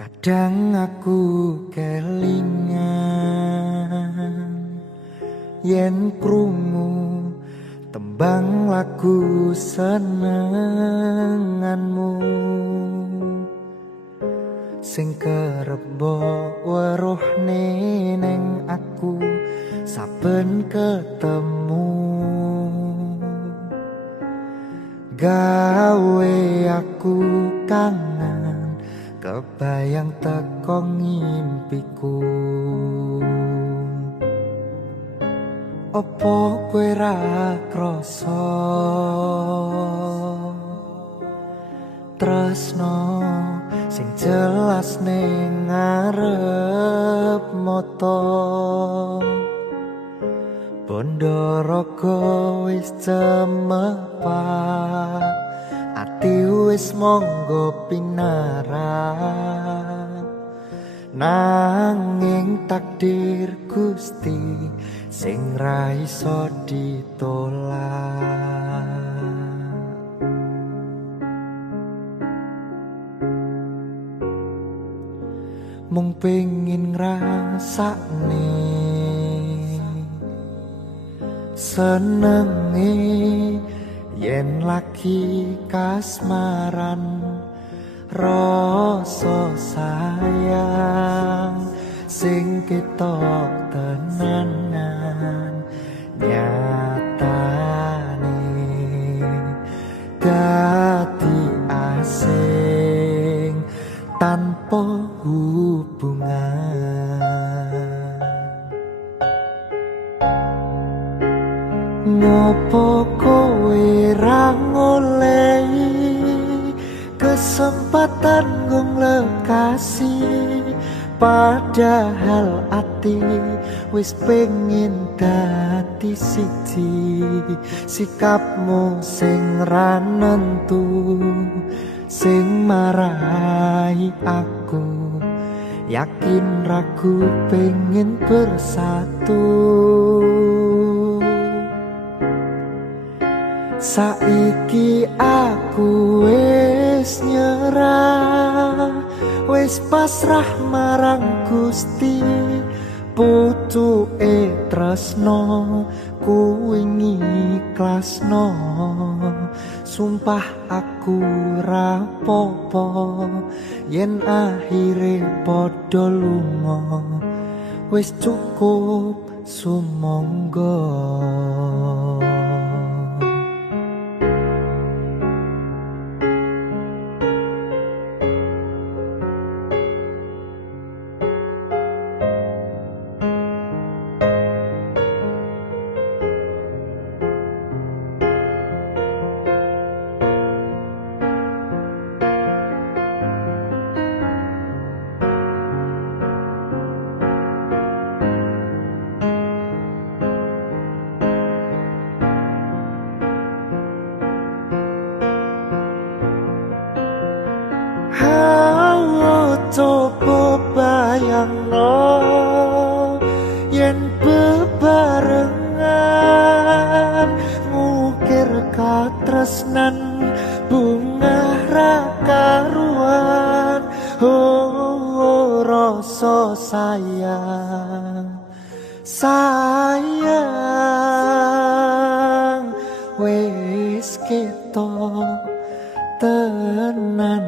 Kadang aku kelingan yen krungu tembang lagu senenganmu sing kerep weruh ning aku saben ketemu gawe aku kangen kebayang teko ngimpiku. Opo kowe ra krasa tresno sing jelas ning ngarep mata bondo raga wis cemepak ati wis monggo pinarak nanging takdir Gusti sing ra iso ditolak. Mung pengin ngrasakne senenge yen lagi kasmaran rasa sayang sing ketok tenanan nyatane dadi asing tanpa hubungan. Ngopo kowe ra ngolehi kesempatan nggung lekasi padahal ati wis pengin dadi siji sikapmu sing ra nentu sing marai aku yakin ragu pengen bersatu. Saiki aku wis nyerah wis pasrah marang Gusti putuke tresno kuwi ngiklasno sumpah aku ra popo yen akhire padha lunga wis cukup sumangga. Coba bayangno yen bebarengan ngukir katresnan bunga ra karuan rasa sayang sayang wis ketok tenanan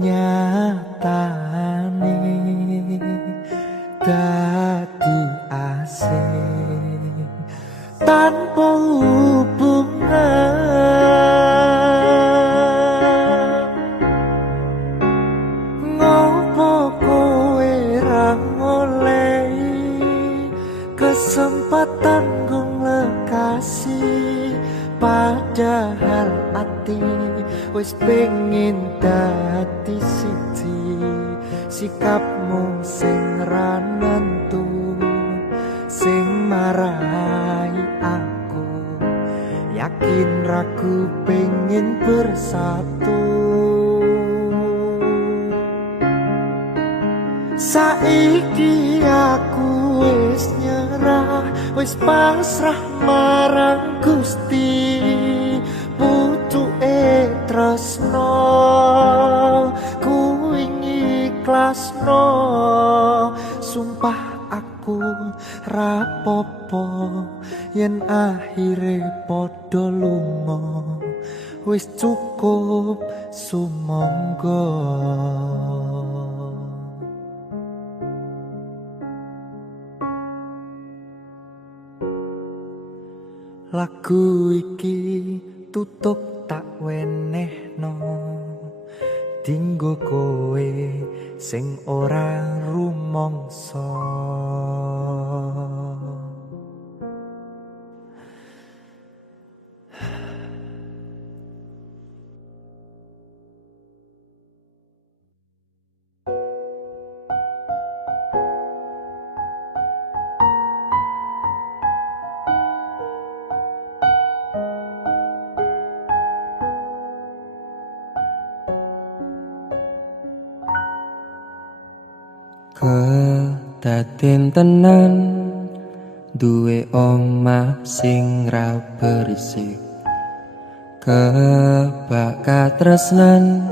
nyatane dadi asing tanpa hubungan. Ngopo kowe ra ngolehi kesempatan nggung lekasi padahal ati wis pengin dadi siji sikapmu sing ra nentu sing marai aku yakin ragu pengen bersatu. Saiki aku wis nyerah wis pasrah marang Gusti putuke tresno ikhlasno. Sumpah aku rapopo yen akhire padha lunga. Wis cukup sumangga. Lagu iki tutup tak wenehno dinggo kowe sing ora rumangsa. Kedaden tenan duwe omah sing ra berisik, kebak katresnan,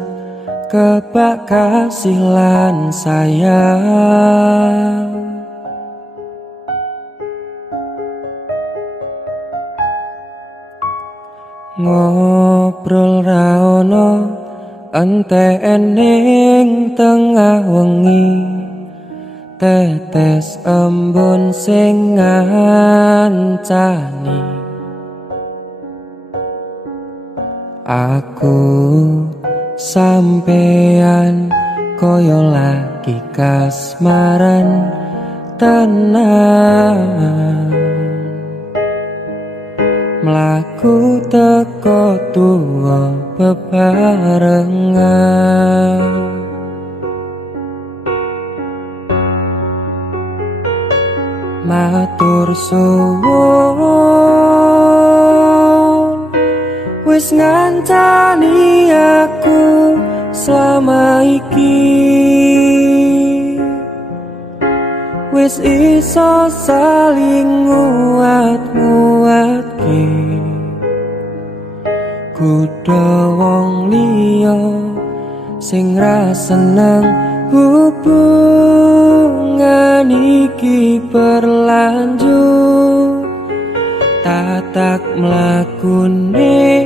kebak kasih lan sayang. Ngobrol ra ono entek ning tengah wengi, tetes embun sing ngancani. Aku sampean koyo lagi kasmaran tenan, mlaku teko tuwa bebarengan. Matur suwun wis ngancani aku selama iki, wis iso saling nguat-nguatke. Kudu wong liya sing ra seneng hubungan iki berlanjut, tatak mlakune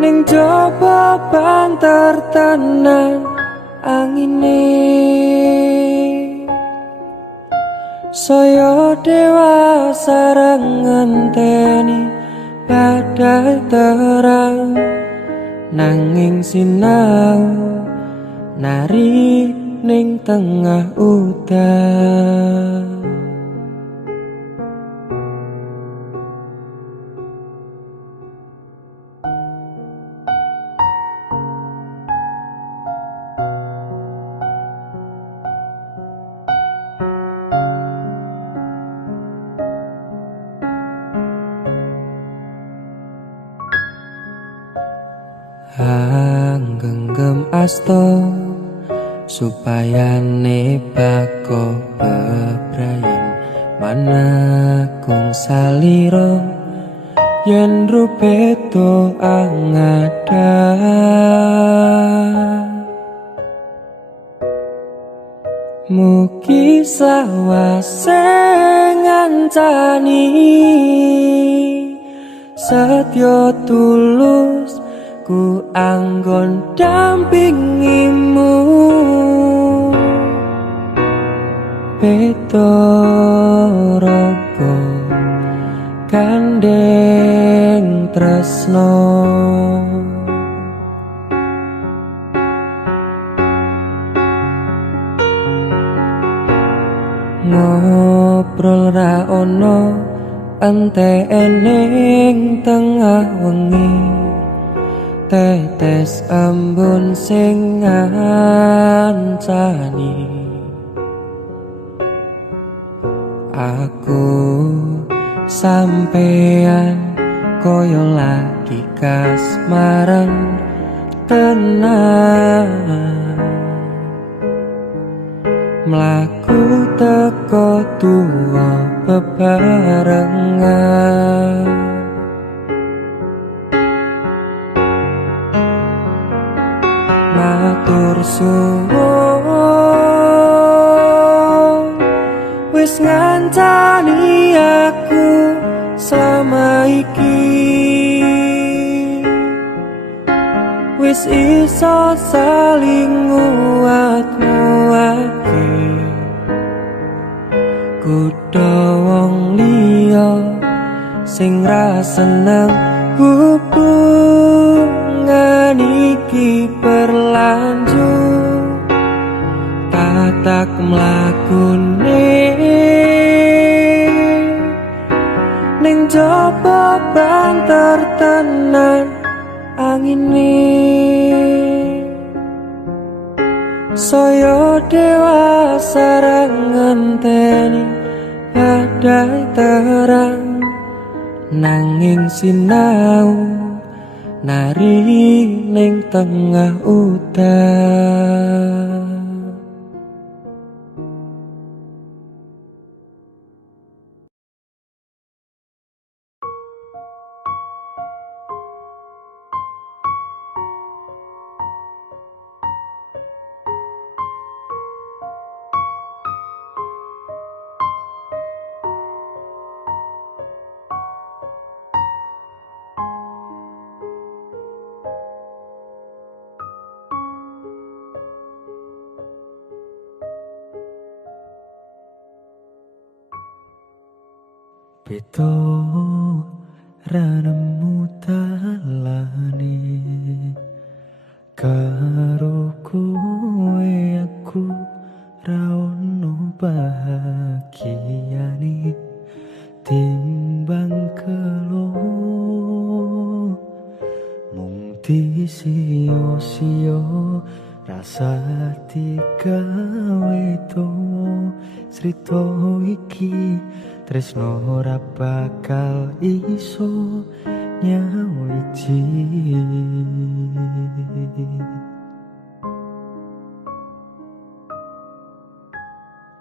ning jaba banter tenan angine. Saya dewasa ngenteni badai terang, nanging sinau nari ning tengah udan. Genggam asto supaya nebako bebrayan manakung saliro yen rupeto angada. Mugi slawase ngancani setya tulus ku anggon dampingimu. Beda raga gandeng tresno, ngobrol ra ono entek ning tengah wengi, tetes embun sing ngancani. Aku sampean koyo lagi kasmaran tenan, mlaku teko tuwa bebarengan. matur suwun wis ngancani aku selama iki, wis iso saling nguat-nguatke. Kudu wong liya sing ra seneng hubungan iki berlanjut, tatak mlakune ning jaba banter tenan angine. Saya dewasa ra ngenteni badai terang, nanging sinau nari ning tengah udan. Beto ra nemu dalane karo kowe, aku ra ono bahagiane timbang kelo mung disio-sio rasa digawe to srito iki. Tresno ora bakal iso nyawiji.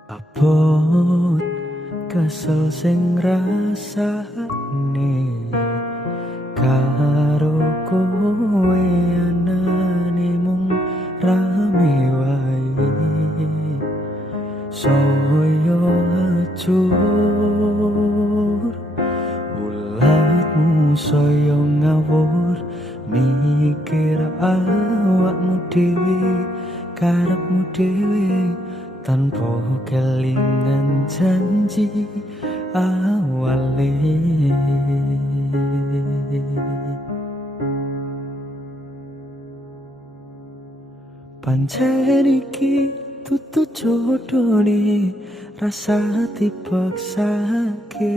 Abot kesel sing rasane karo kowe anane mung rame wae. Soyo acur ulatmu soyo ngawur, mikir awakmu dhewe karepmu dhewe tanpa kelingan janji awale. Pancen iki tutu jodone rasa dipaksake,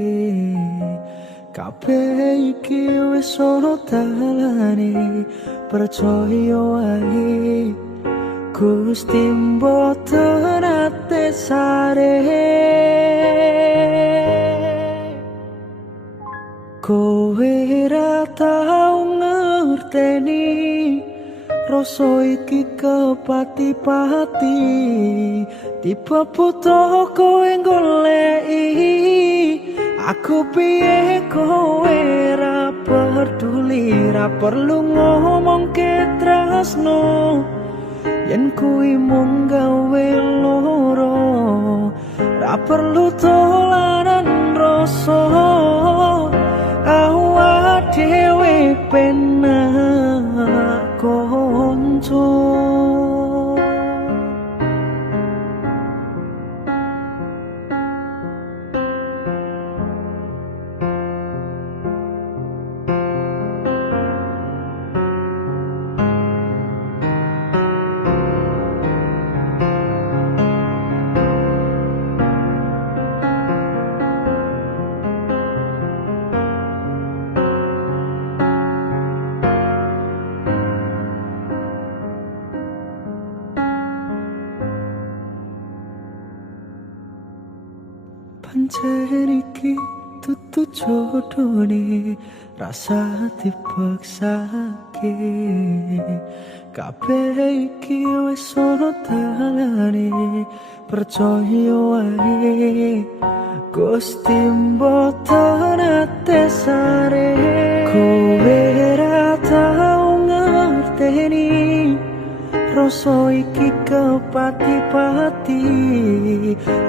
kabeh iki wis ono dalane, percaya wae Gusti mboten ate sare. Kowe ra tau ngerteni rasa iki kepati-pati, tiba butuh kowe goleki, aku piye kowe ra peduli, ra perlu ngomong ke tresno, yen kuwi mung gawe loro, ra perlu dolanan rasa, awak dhewe penak konco. Pancen iki tutu jodone rasa dipaksake, kabeh iki wis ono dalane, percaya wae Gusti mboten ate sare. Kowe ra tau ngerteni rasa iki kepati-pati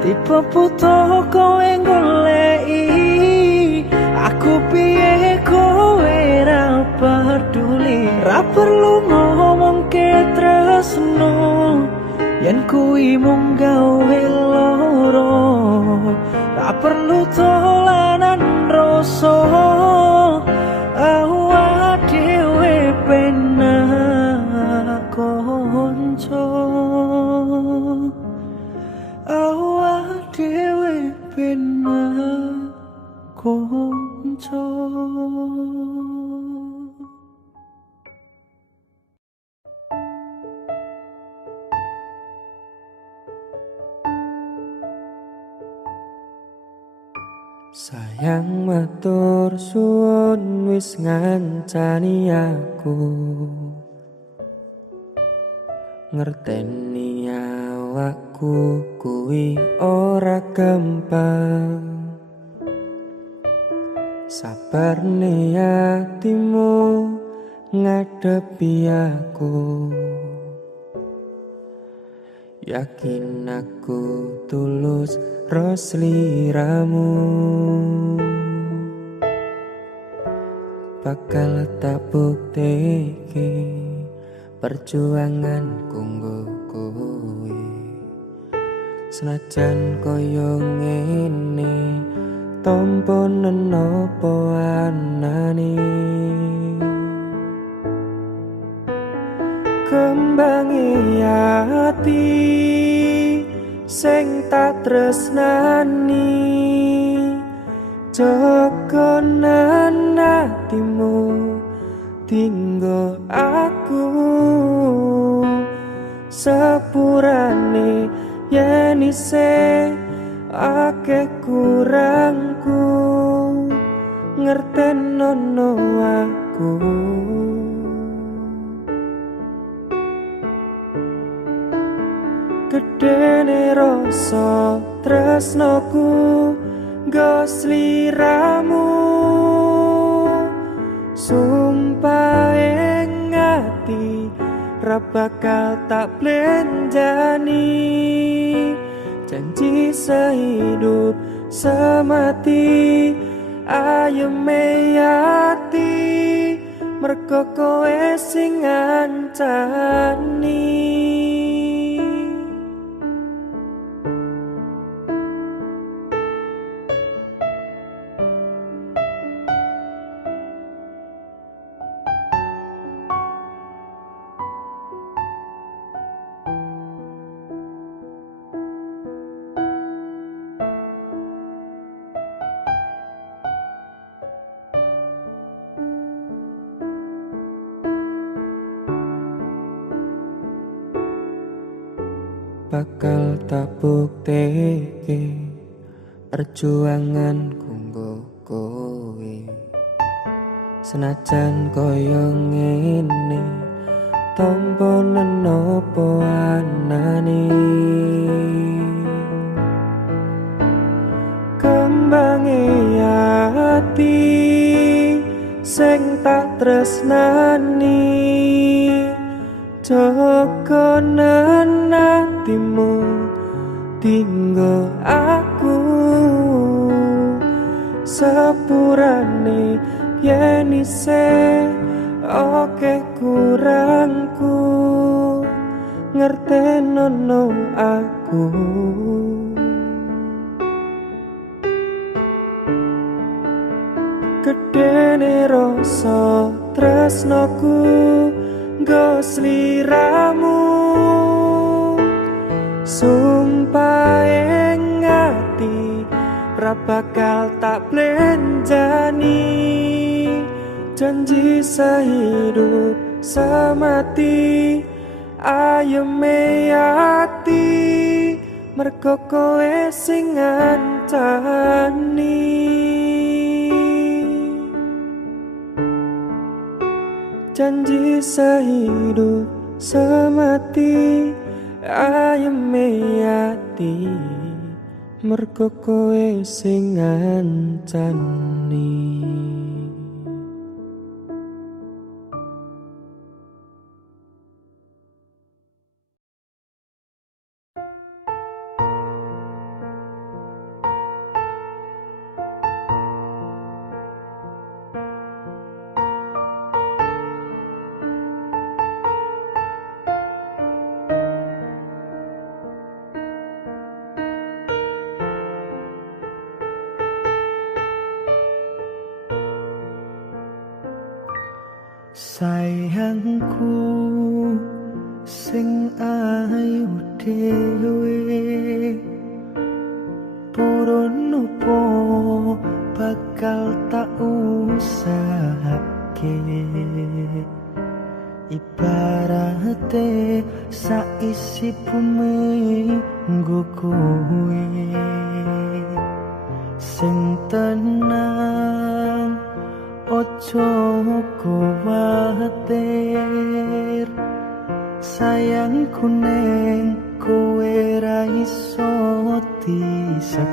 tipe butuh kowe goleki aku piye kowe ra peduli ra perlu ngomong ke tresno yen kuwi mung gawe loro ra perlu dolanan rasa awak dhewe penak konco awak dhewe penak konco. Sayang matur suwun wis ngancani aku ngerteni awakku kuwi ora gampang sabarne atimu ngadepi aku yakin aku tulus ros liramu bakal tak bukteke perjuangan kanggo kowe senajan kaya ngene tampa napa anane kembangi ati sing tak tresnani jogonan atimu tinggo aku sepurane yen isih akeh kurangku ngertenono aku gedene rasa tresnoku nggo sliramu sumpah ing ati ra bakal tak blenjani janji sehidup semati ayeme ati mergo kowe sing ngancani. Bakal tak bukteke perjuangan kanggo kowe senajan kaya ngene tanpa napa anane kembangi ati sing tak tresnani jogonan atimu tinggo aku sepurane yen isih akeh kurangku ngertenono aku gedene rasa tresnoku nggo sliramu sumpah ing ati ra bakal tak blenjani janji sehidup semati ayeme ati mergo kowe sing ngancani janji sehidup semati ayeme ati mergo kowe sing ngancani. sayangku sing ayu dhewe purun opo bakal tak usahake ibarate saisi bumi nggo kowe sing tenang ojo kuwatir sayangku neng kowe ra iso disetir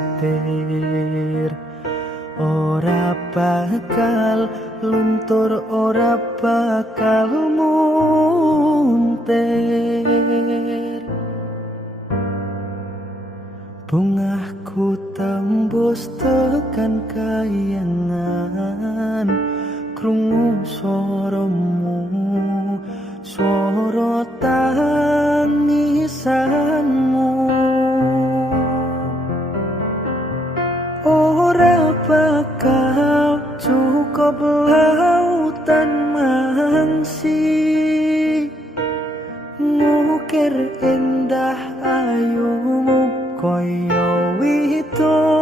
ora bakal luntur ora bakal muntir bungahku tembus tekan kayangan krungu swaramu swara tangisanmu ora bakal cukup lautan mangsi ngukir indah ayumu koyo widodari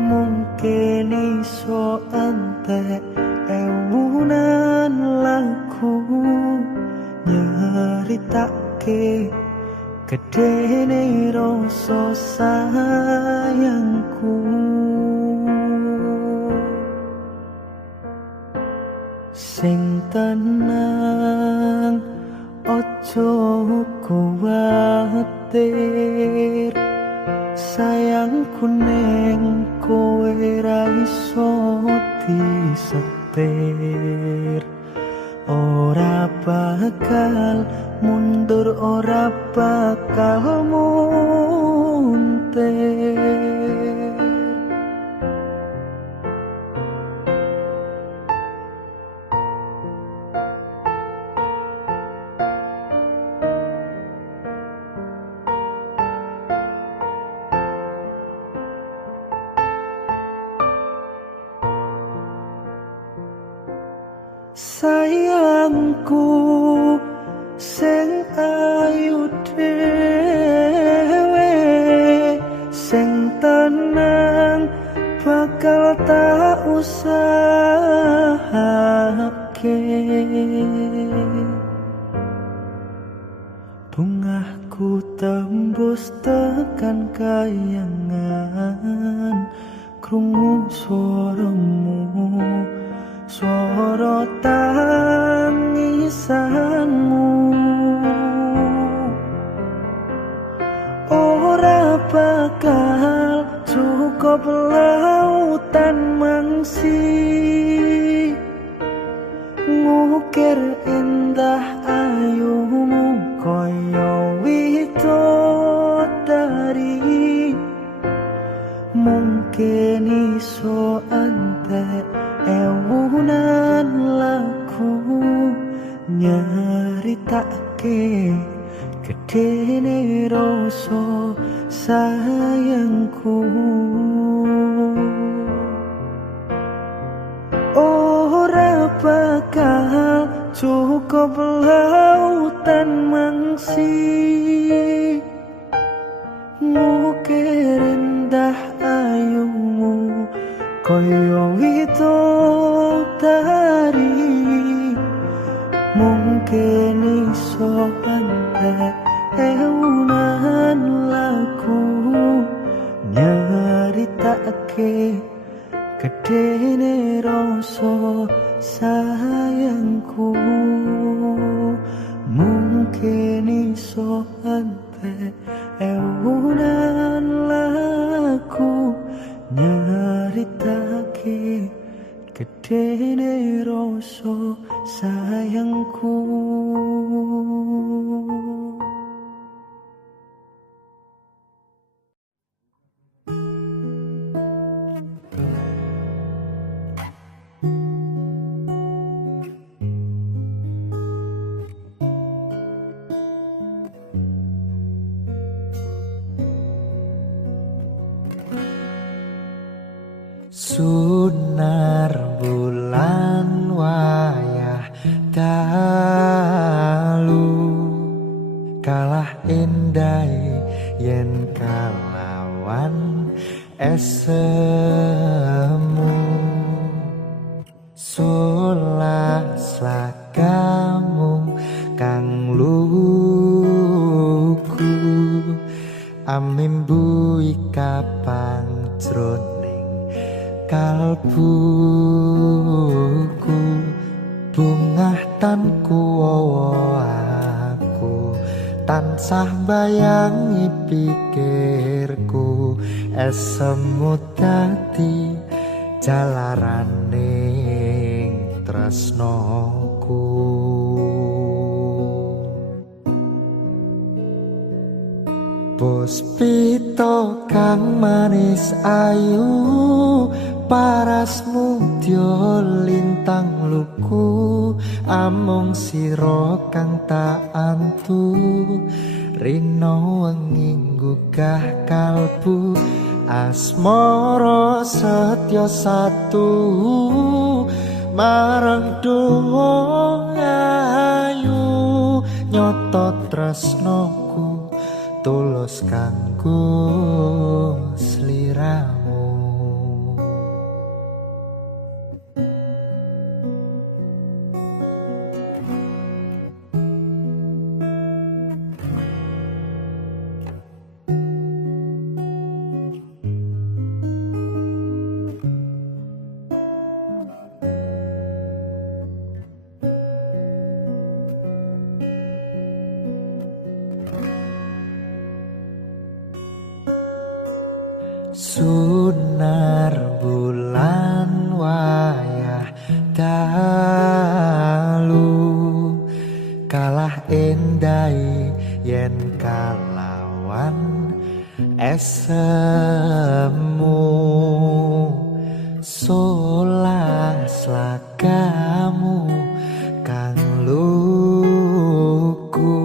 mungkin iso antek ewunan laku nyeritake gedene rasa sayangku sing tenang ojo kuwatir sayangku neng kowe ra iso disetir ora bakal mundur ora bakal muntir sayangku sing ayu dhewe sing tenang bakal tak usahake bungahku tembus tekan kayangan krungu swaramu swara tangisanmu ora bakal cukup lautan mangsi ngukir indah ayumu koyo widodari mungkin iso antek ewunan laku nyeritake gedene rasa sayangku ora bakal cukup lautan mangsi ngukir indah ayumu koyo widodari mungkin iso antek ewunan laku nyeritake gedene rasa sayangku mungkin iso antek ewunan laku nyeritake gedene rasa sayangku Sunar Solas lagamu kang luku amimbu kapang jroning kalbuku bungah tanku aku tansah bayangi pikirku esemu dadi jalaraning tresnoku puspita kang manis ayu parasmu dyo lintang luku amung sira kang tak antu rino wengi gugah kalbu asmara setya satu marang dowo ayu nyoto tresnoku tulus kanggo sliramu Sunar bulan wayah dalu kalah endai yen kalawan esemu solas lagamu kang luku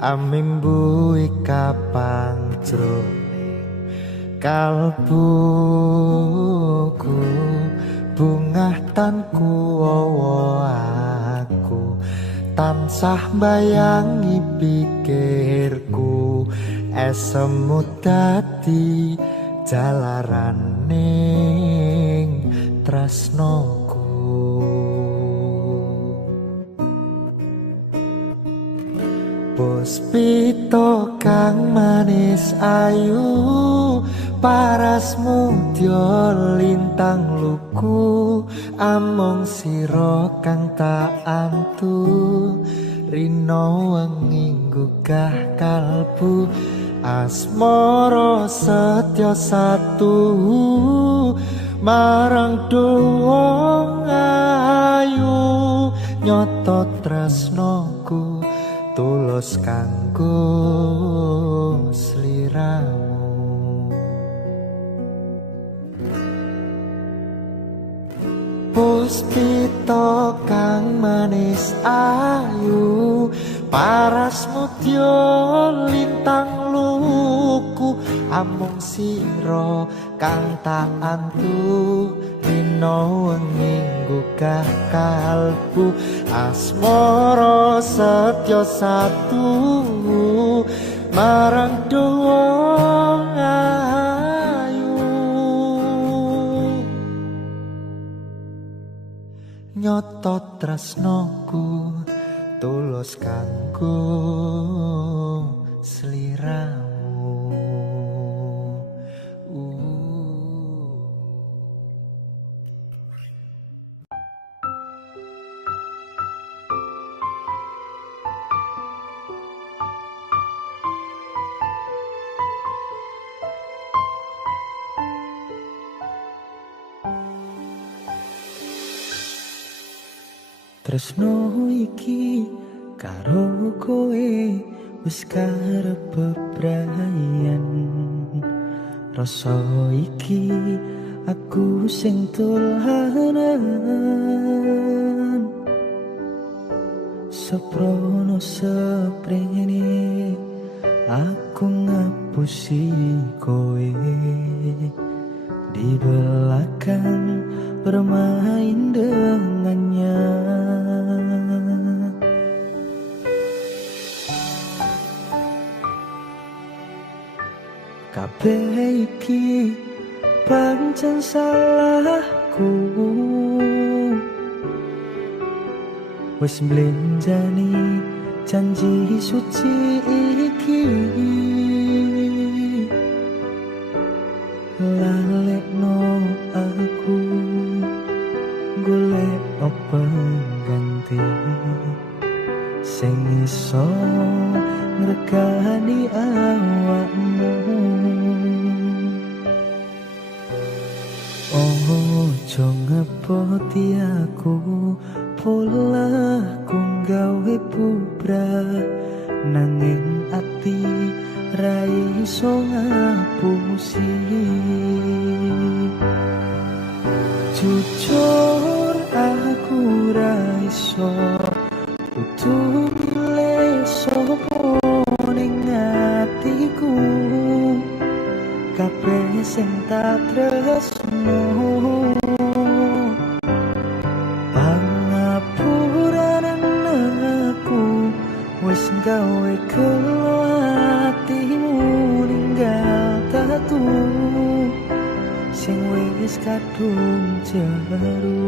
amimbu kapang jroning kalbuku bungah tanku aku tansah bayangi pikirku esemu dadi jalaraning tresnoku puspita kang manis ayu parasmu dyo lintang luku among sira kang tak antu rino wengi gugah kalbu asmara setya satu marang dowo ayu nyoto tresnoku tulus kanggo sliramu puspita kang manis ayu parasmu dyo lintang luku amung sira kang tak antu rino wengi gugah kalbu asmara setya satu marang dowo ayu nyoto tresnoku tulus kanggo sliramu tresno iki karo kowe wis karep bebrayan rasa iki aku sing tulanan seprono seprene aku ngapusi kowe di belakang bermain dengannya kabeh iki pancen salahku wis mblenjani janji suci iki lalekno aku golek apa ganti sing iso ngregani awakmu. Ojo ngepoti aku pola ku gawe bubrah nanging ati ra iso ngapusi. Jujur aku ra iso kudu milih sapa ning atiku kabeh sing tak tresno. Pangapuran aku wis gawe kelo atimu ninggal tatu sing wis kadung jeru.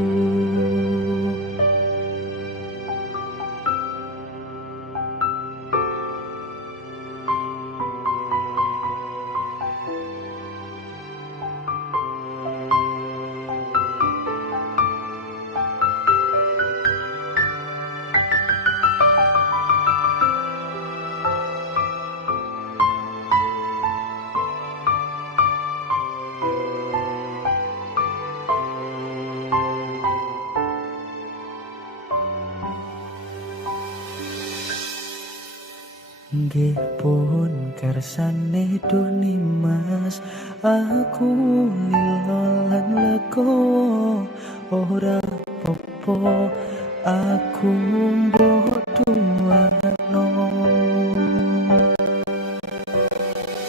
Nggih pun kersane doni mas aku lilo lan legowo ora popo aku mbok duwano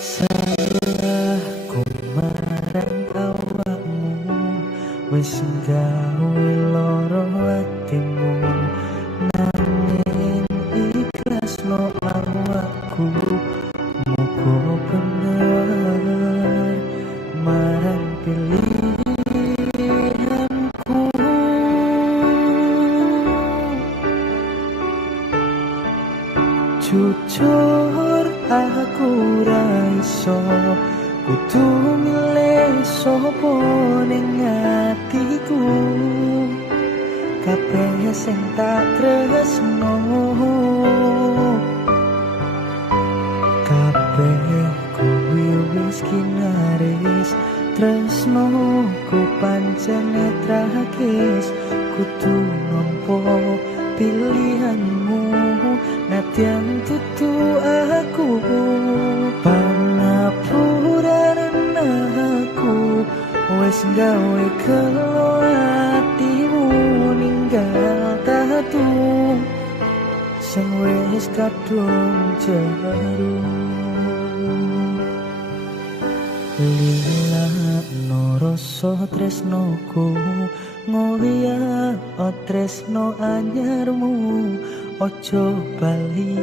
salahku marang awakmu wis gawe loro atimu nanging ikhlasno awakku muga bener marang pilihanku. Jujur aku ra iso kudu milih sapa ning atiku kabeh sing tak tresno. Kabeh kuwi wis kinaris tresno ku pancen tragis kudu nampa pilihanmu nadyan tutu aku pangapuran aku wis gawe kelo atimu ninggal tatu sing wis kadung jeru. Lilakno rasa tresnoku ngoyak tresno anyarmu ojo bali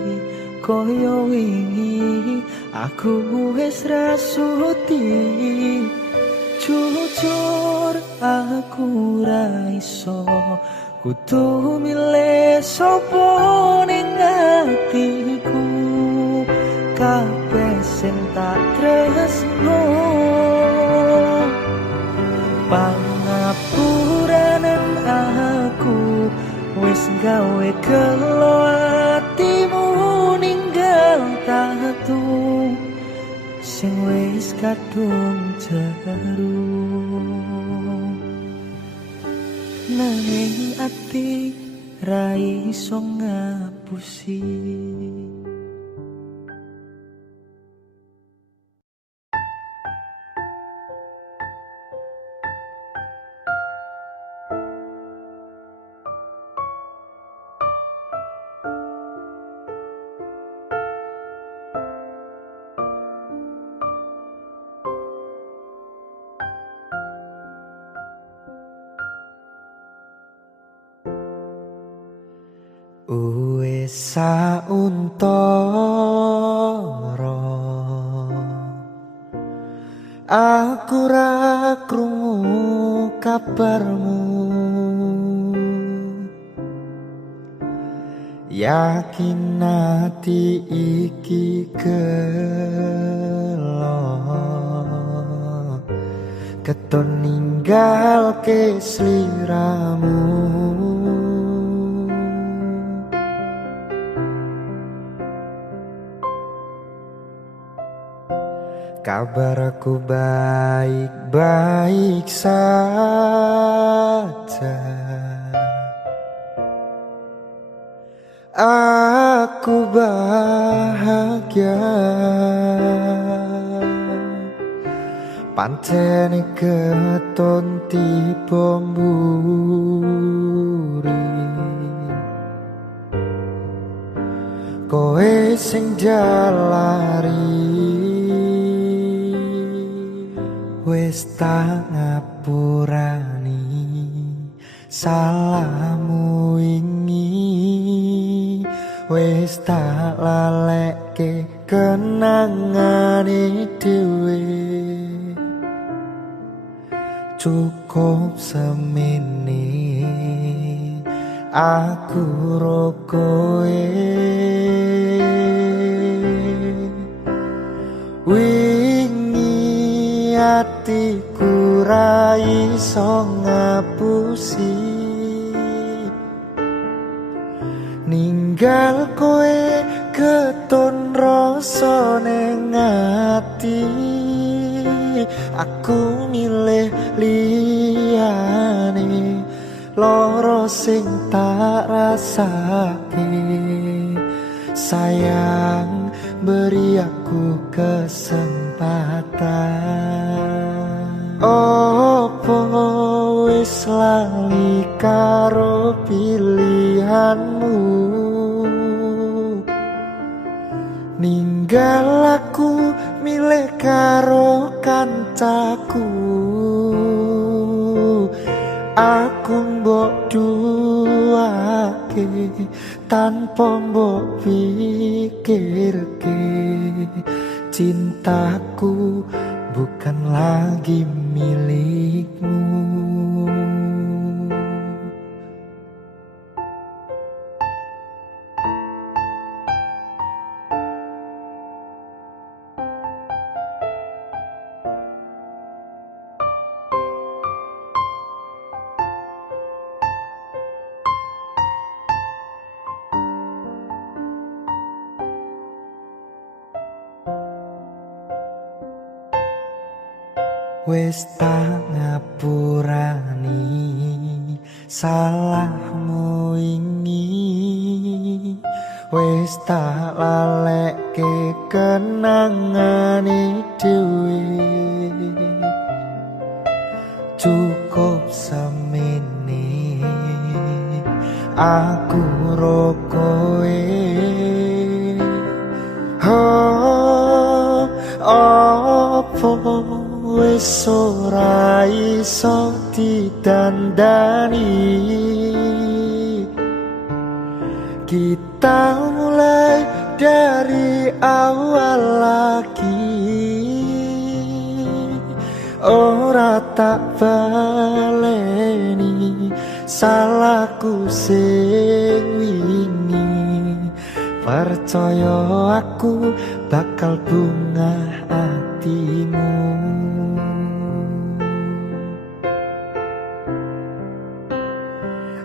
koyo wingi aku wis rasuti. Jujur aku ra iso kudu milih sapa ning atiku kabeh sing tak tresno. Pangapuran aku wis gawe kelo atimu ninggal tatu sing wis kadung jeru. Nanging ati ra iso ngapusi. Wis sauntara aku ra krungu kabarmu yakin ati iki gelo keton ninggal ke sliramu. Kabar aku baik-baik saja. Aku bahagia. Pancene keton tiba mburi, kowe sing jalari. Wes tak ngapurani salahmu wingi, wes tak lalekke kenangane dhewe. Cukup semene aku ro kowe, atiku ra iso ngapusi ninggal kowe keton rasa ning ati. Aku milih liyane loro sing tak rasake. Sayang beri aku kesempatan. Opo wis lali karo pilihanmu, ninggal aku milih karo kancaku. Aku mbok duwake tanpa mbok pikirke. Cintaku bukan lagi milikmu. Wes tak ngapurani salahmu wingi, wes tak lalekke kenangane dhewe. Cukup semene aku ro kowe. Opo wis ora iso ditandani. Kita mulai dari awal lagi. Ora tak baleni salahku sing wingi. Percaya aku bakal bungah hatimu.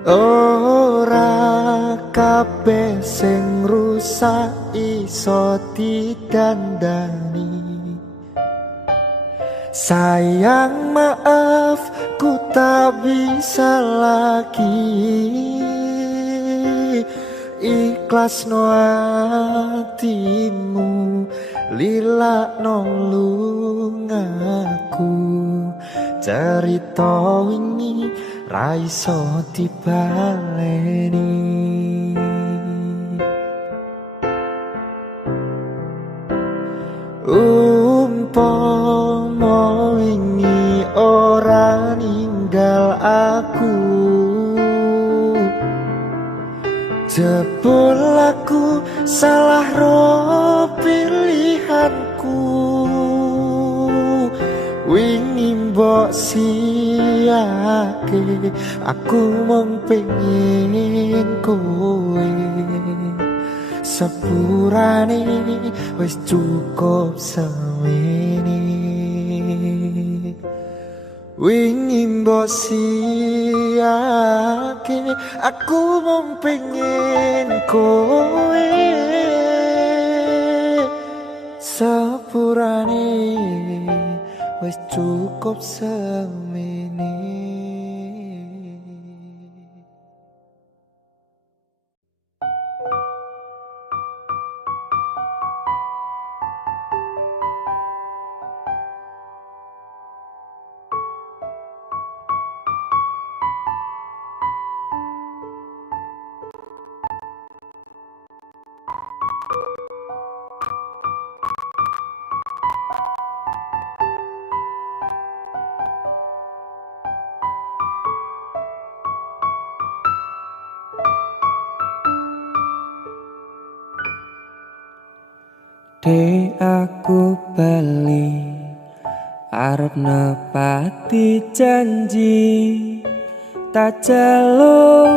Ora kabeh sing rusak iso didandani. Sayang maaf ku tak bisa lagi. Ikhlas no hatimu, lila no lungaku. Cerita ini ra iso dibaleni. Umpama wingi ora ninggal aku, jebul aku salah ro pilihanku. Wingi mbok siake, aku mung pengen kowe. Sepurane wis cukup semene. Wingi mbok siake, aku mung pengen kowe. Sepurane wis cukup semene. De aku bali arep nepati janji, tak jalo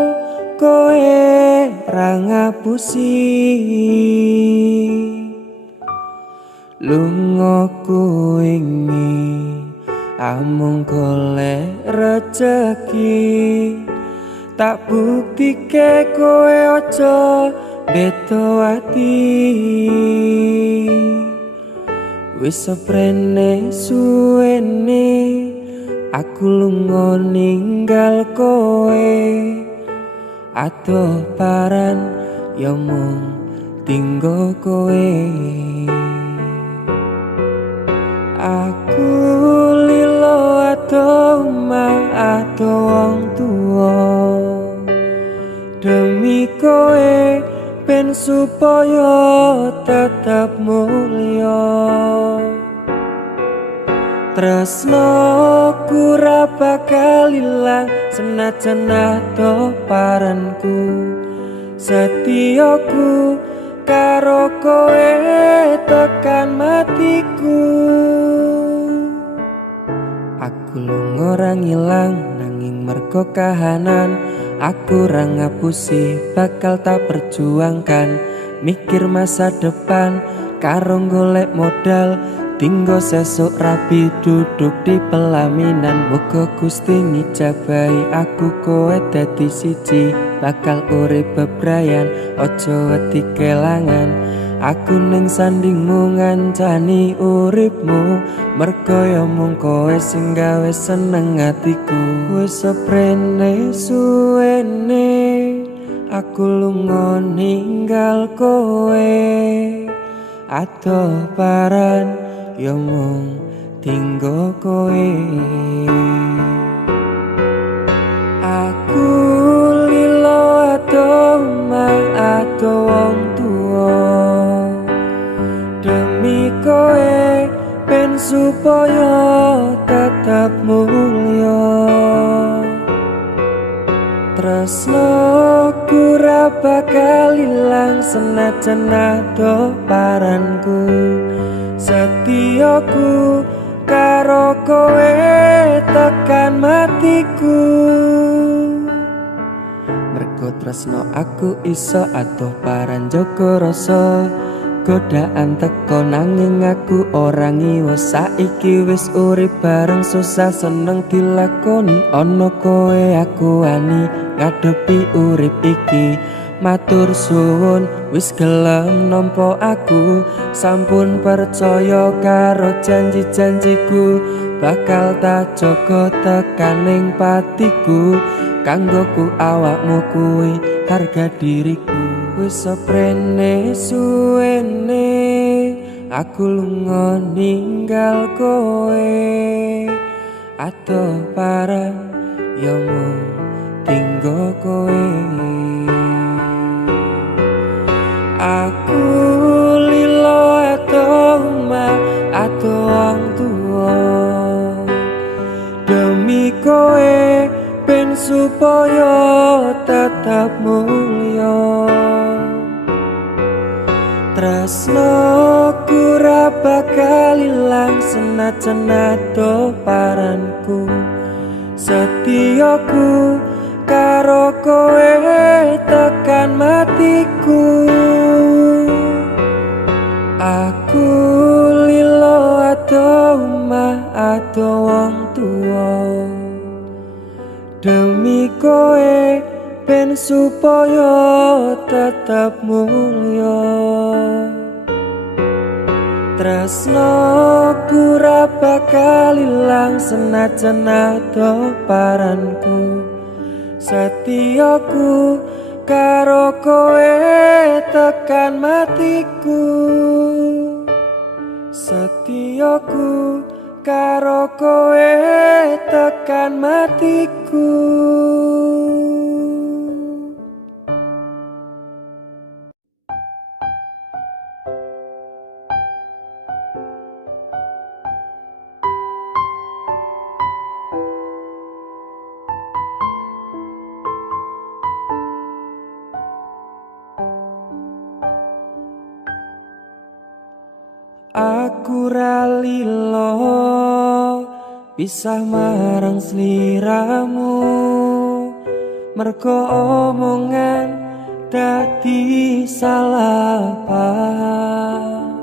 kowe ra ngapusi. Lunga kuwingi amung golek rejeki, tak buktike kowe aja beto ati. Wis seprene suwene aku lunga ninggal kowe. Adoh paran ya mung tinggo kowe. Aku lilo adoh omah adoh wong tuwa, demi kowe ben supaya tetap mulya. Tresnoku ra bakal ilang senajan adoh paranku. Setiaku karo kowe tekan matiku. Aku lunga ora ngilang nanging mergo kahanan. Aku ra ngapusi bakal tak perjuangkan. Mikir masa depan karo golek modal. Tinggo sesuk rapi duduk di pelaminan. Muga Gusti ngijabahi aku kowe dadi siji. Bakal urip bebrayan ojo wedi kelangan. Aku ning sandingmu ngancani uripmu, mergo ya mung kowe sing gawe seneng atiku. Wis seprene suwene aku lunga ninggal kowe. Adoh paran ya mung tinggo kowe. Aku lilo adoh omah adoh wong tuwa, demi kowe ben supaya tetap mulya. Tresnoku ra bakal ilang senajan adoh paranku. Setiaku karo kowe tekan matiku. Mergo tresno aku iso adoh paran jaga rasa. Godaan teko nanging aku ora ngiwa. Saiki wis urip bareng susah seneng dilakoni. Ana kowe aku wani ngadepi urip iki. Matur suwun wis gelem nampa aku. Sampun percaya karo janji-janjiku. Bakal tak jaga tekaning patiku. Kanggoku awakmu kuwi harga diriku. Wis seprene suwene aku lunga ninggal kowe. Adoh paran ya mung tinggo kowe. Aku lilo adoh omah adoh wong tuwa, demi kowe ben supaya tetap mulya. Tresnoku ra bakal ilang senajan ado paranku. Setiaku karo kowe tekan matiku. Aku lilo ado omah ado wong tuwa demi kowe ben supaya tetep mulya. Tresnoku ra bakal ilang senajan ado paranku. Setiaku karo kowe tekan matiku. Setiaku karo kowe tekan matiku. Aku ra lilo pisah marang sliramu, mergo omongan dadi salah paham.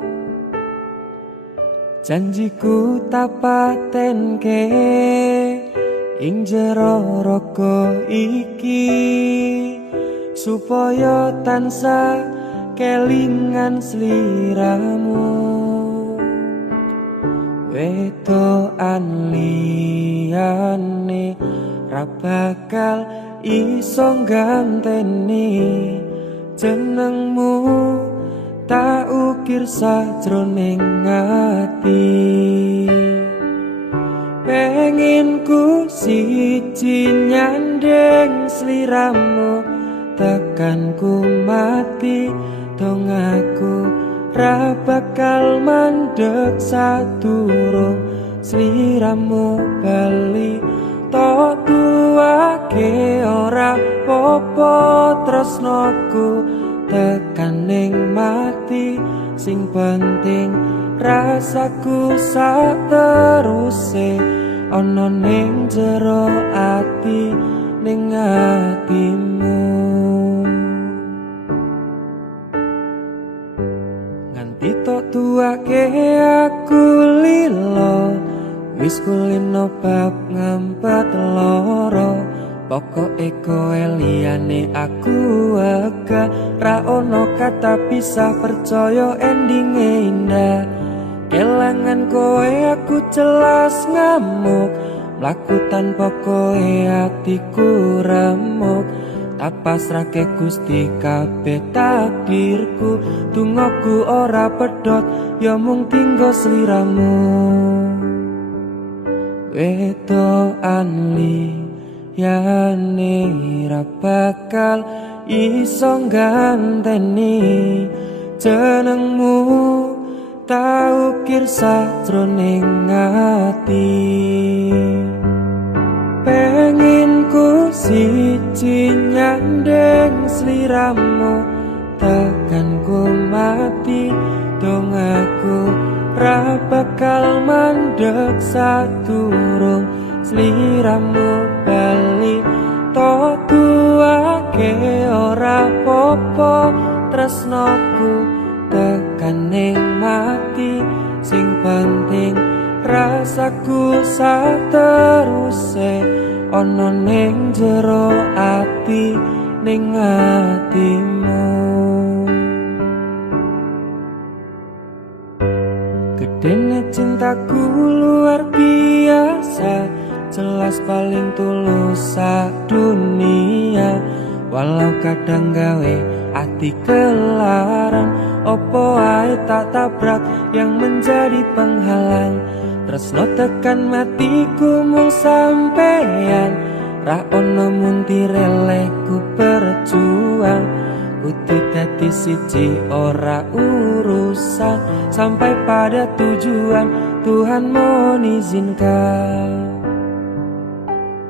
Janjiku tak patenke ing jero raga iki, supaya tansah kelingan sliramu. Wedokan liyane ra bakal iso ganteni jenengmu, tak ukir sajroning ati. Pengen ku siji nyandeng sliramu, tekan ku mati dong aku ra bakal mandeg sadurung sliramu bali. Tok tuake ora popo tresnoku tekan ning mati. Sing penting rasaku sak teruse ana ning jero ati, ning atimu. Nganti tok tuake aku lilo, wis kulino bab ngampet loro. Pokoke kowe liyane aku aga, ra ono kata pisah percaya endinge indah. Kelangan kowe aku jelas ngamuk, mlaku tanpa kowe atiku remuk. Tak pasrahke Gusti kabeh takdirku, dongaku ora pedhot ya mung tinggo sliramu. Wedokan liyane ra bakal iso ganteni jenengmu, tak ukir sajroning ati. Pengen ku siji nyandeng sliramu, tekan ku mati dong aku ra bakal mandeg sadurung sliramu bali. Tok tuake ora popo tresnoku tekan ning mati. Sing penting rasaku sak teruse ana ning jero ati, ning atimu. Gedene cintaku luar biasa, jelas paling tulus sak dunia. Walau kadang gawe ati kelaran, opo ae tak tabrak yang menjadi penghalang. Tresno tekan matiku mung sampeyan, ra ono munti relehku berjuang. Kudu dadi siji ora urusan, sampai pada tujuan Tuhan mengizinkan.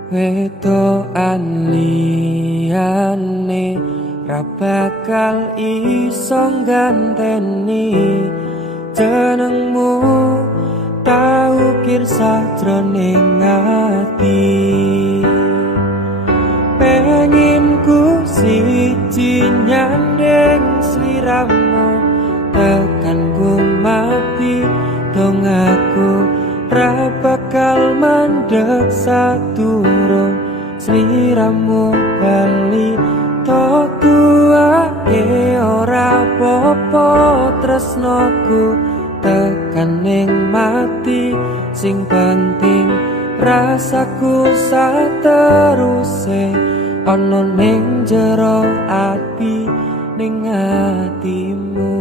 Wedokan liyane ra bakal iso ganteni jenengmu tau kir sajroning ati. Pengen ku siji nyandeng sliramu tekan ku mati dong aku ra bakal mandeg saturung sliramu bali toku ae ora popo tresnoku tekan ning mati sing penting rasaku sateruse ana ning jero ati ning atimu.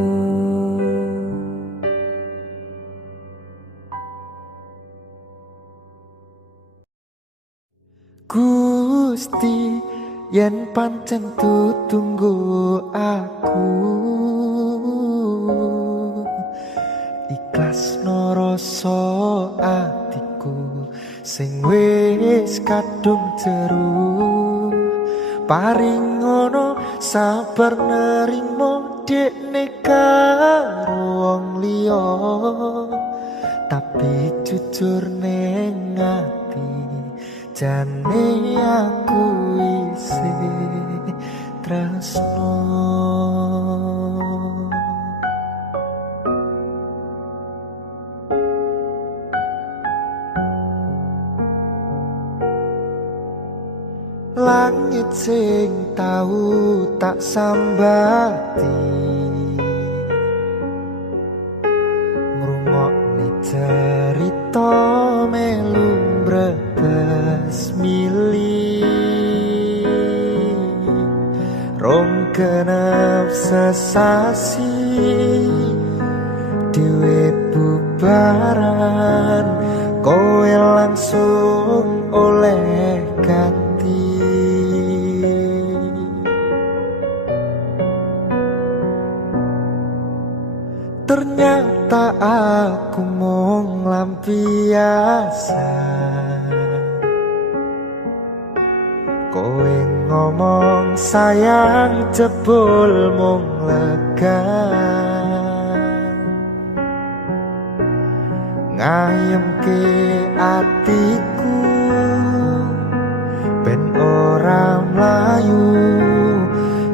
Gusti yen pancen tutunggu aku ikhlas no rasa atiku sing wis kadung jeru paring ngono sabar nerimo dekne karo wong liya tapi jujur ning ati jane aku isih tresno. Langit sing tau tak sambati ngrungokne cerita melu brebes mili rong genep sesasi dhewe bubaran kowe langsung oleh ganti. Ternyata aku mung lampiasan kowe ngomong sayang jebul mung lega ngayemke atiku ben ora mlayu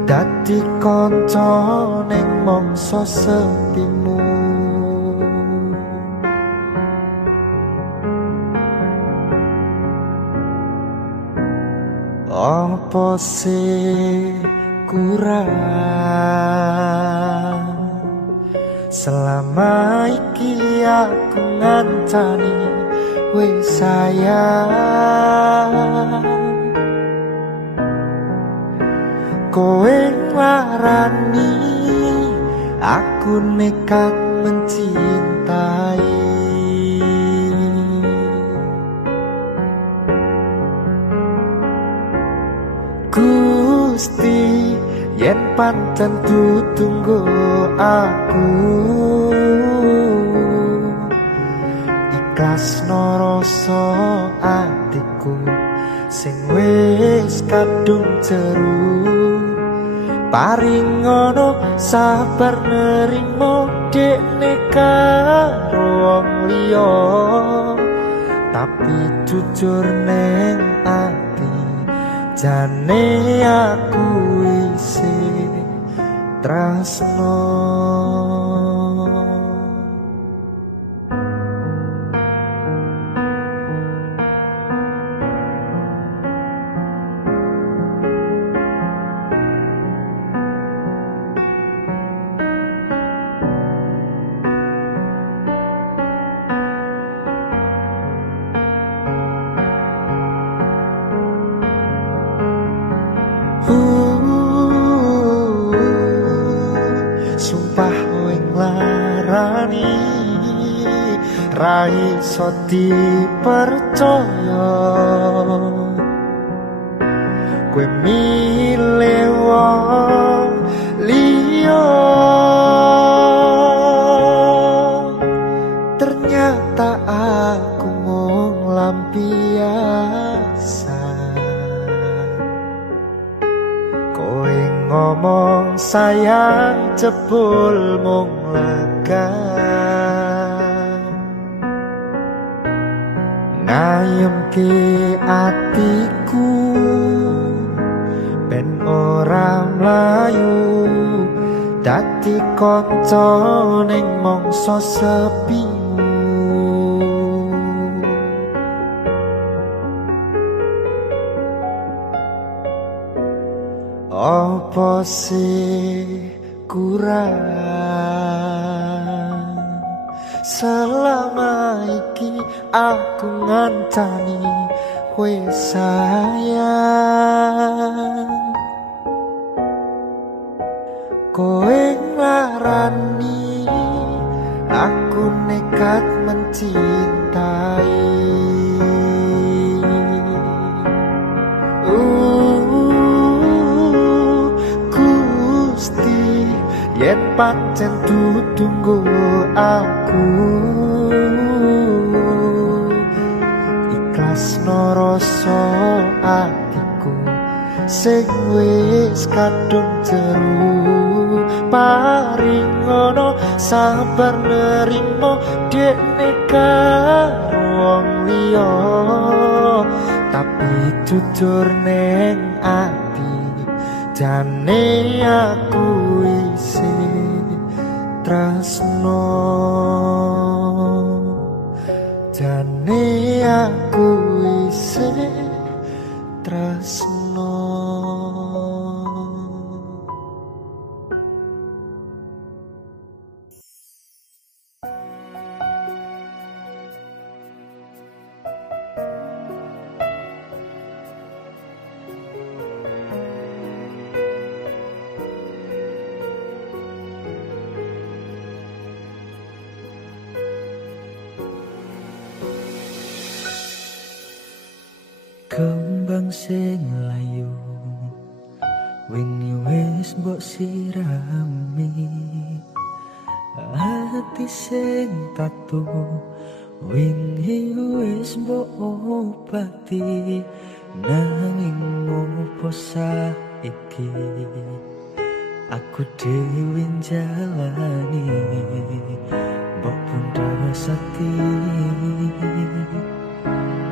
dadi kanca ning mangsa sepimu. Apa sih kurang selama iki aku ngancani wis sayang kowe nglarani aku nekat mencintai. Gusti yen pancen tutunggu aku ikhlas no rasa atiku sing wis kadung jeru paring ngono sabar nerimo dekne karo wong liya tapi jujur ning ati jane aku isih tresno. Sumpah kowe nglarani ra iso dipercaya kowe milih wong liya ternyata aku mung lampiasan kowe ngomong sayang jebul mung lega ngayemke atiku ben ora mlayu dadi kanca ning mangsa sepimu. Apa sih kurang selama iki aku ngancani kowe sayang kowe nglarani aku nekat mencintai. Gusti yen pancen tutunggu aku ikhlas rasa atiku sing wis kadung jeru paring ngono sabar nerimo dekne karo wong liya tapi jujur neng ati jane aku isih tresno jane aku isih tresno. Kembang sing layu wingi wis mbok sirami ati sing tatu wingi wis mbok obati nanging opo saiki aku dhewe jalani mbok pundha sati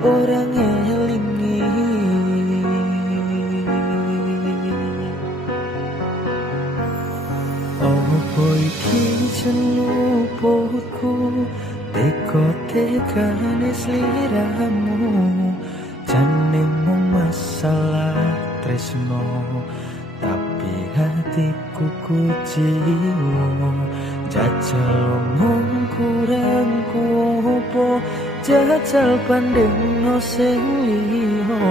orang ngelingi opo iki celuputku teko-tekane sliramu jane mung masalah tresno tapi hatiku kuciwo jajal omong kurang kuopo jajal pandengno sing liya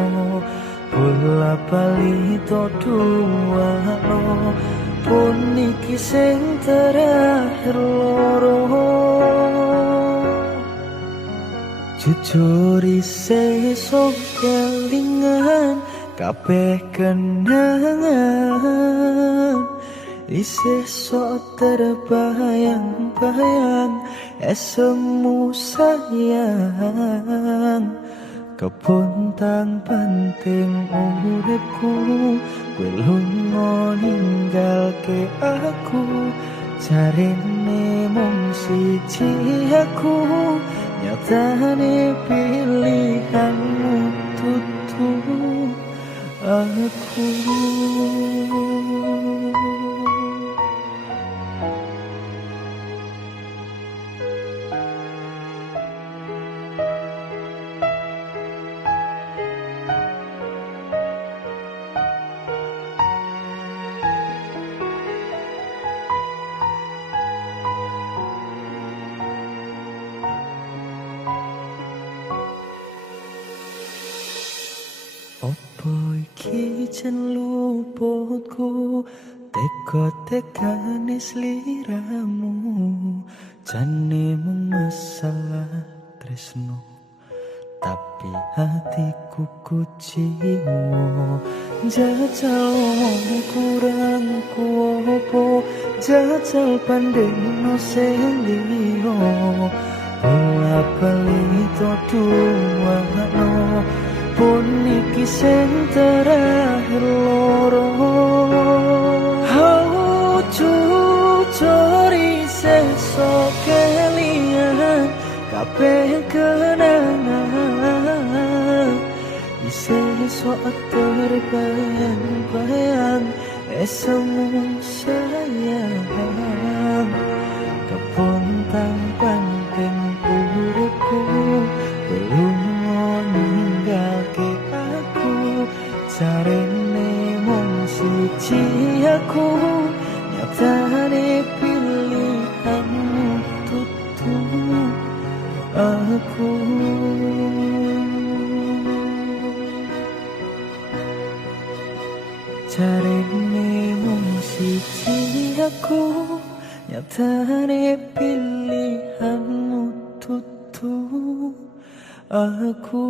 bola bali to duwano pun iki sing terakhir loro jujur isih sok kelingan kabeh kenangan isih sok terbayang-bayang esemu sayang kepuntang penting uripku kowe lunga ninggalke aku jarene mung siji aku nyatane pilihanmu tutu aku. Opo iki jan luputku teko-tekane sliramu jane mung masalah tresno tapi hatiku kuciwo jajal kurang kuopo jajal pandengno sing liya ola bali to duwano pun iki sing terakhir loro Sok terbayang-bayang esamu sayang Kepontang pangking uripku belum ninggalke aku Jarene mung siji aku nyatane pilihanmu tutu aku Jarene mung siji aku nyatane pilihanmu tutu aku